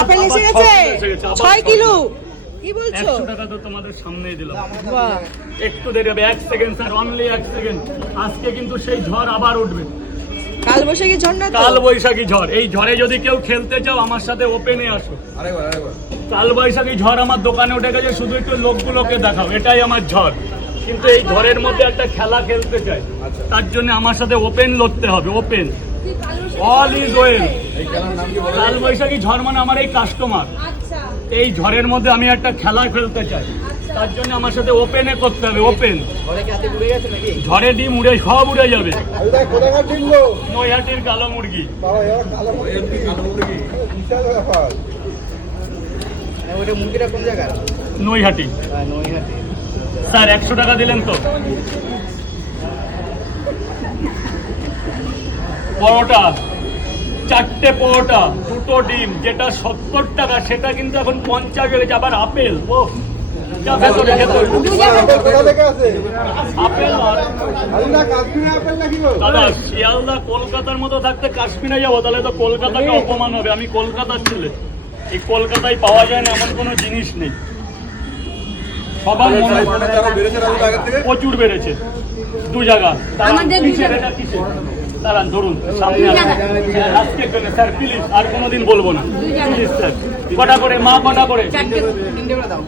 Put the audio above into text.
Apple এসে গেছে 6 kilo. কি বলছো? 100 টাকা তো তোমাদের সামনেই দিলাম। একটু দেরি হবে, 1 সেকেন্ড স্যার, অনলি 1 সেকেন্ড। আজকে কিন্তু সেই ঝড় আবার উঠবে। কাল বৈশাখী ঝড় না তো? কাল বৈশাখী ঝড়। এই ঝড়ে যদি কেউ খেলতে চাও আমার সাথে ওপেনে আসো। কাল বৈশাখী ঝড় আমার দোকানে উঠে গেছে, শুধু একটু লোকগুলোকে দেখাও, এটাই আমার ঝড়। কিন্তু এই ঝড়ের মধ্যে একটা খেলা খেলতে চাই, তার জন্য আমার সাথে ওপেন লড়তে হবে। Open all is well. কাল বৈশাখী ঝড় মানে আমার এই কাস্টমার। এই ঝড়ের মধ্যে আমি একটা খেলা খেলতে চাই, তার জন্য আমার সাথে ওপেনে করতে হবে। ওপেন ঝড়ে ডিম উড়ে সব উড়ে যাবে। নৈহাটির কালো মুরগি। নৈহাটি স্যার 100 টাকা দিলেন তো। পরোটা 4টে পরোটা 2টো ডিম, যেটা 70 টাকা সেটা কিন্তু এখন 50 হয়ে গেছে। আবার আপেল, ও দাদা শিয়ালদা কলকাতার মতো থাকতে কাশ্মীরে যাবো, তাহলে তো কলকাতাকে অপমান হবে। আমি কলকাতার ছেলে, এই কলকাতায় পাওয়া যায় না এমন কোনো জিনিস নেই। সবার প্রচুর বেড়েছে, 2 জায়গা। দাঁড়ান ধরুন সামনে আজকের জন্য স্যার প্লিজ, আর কোনোদিন বলবো না প্লিজ স্যার। কটা করে মা, কটা করে? 3টে দাও।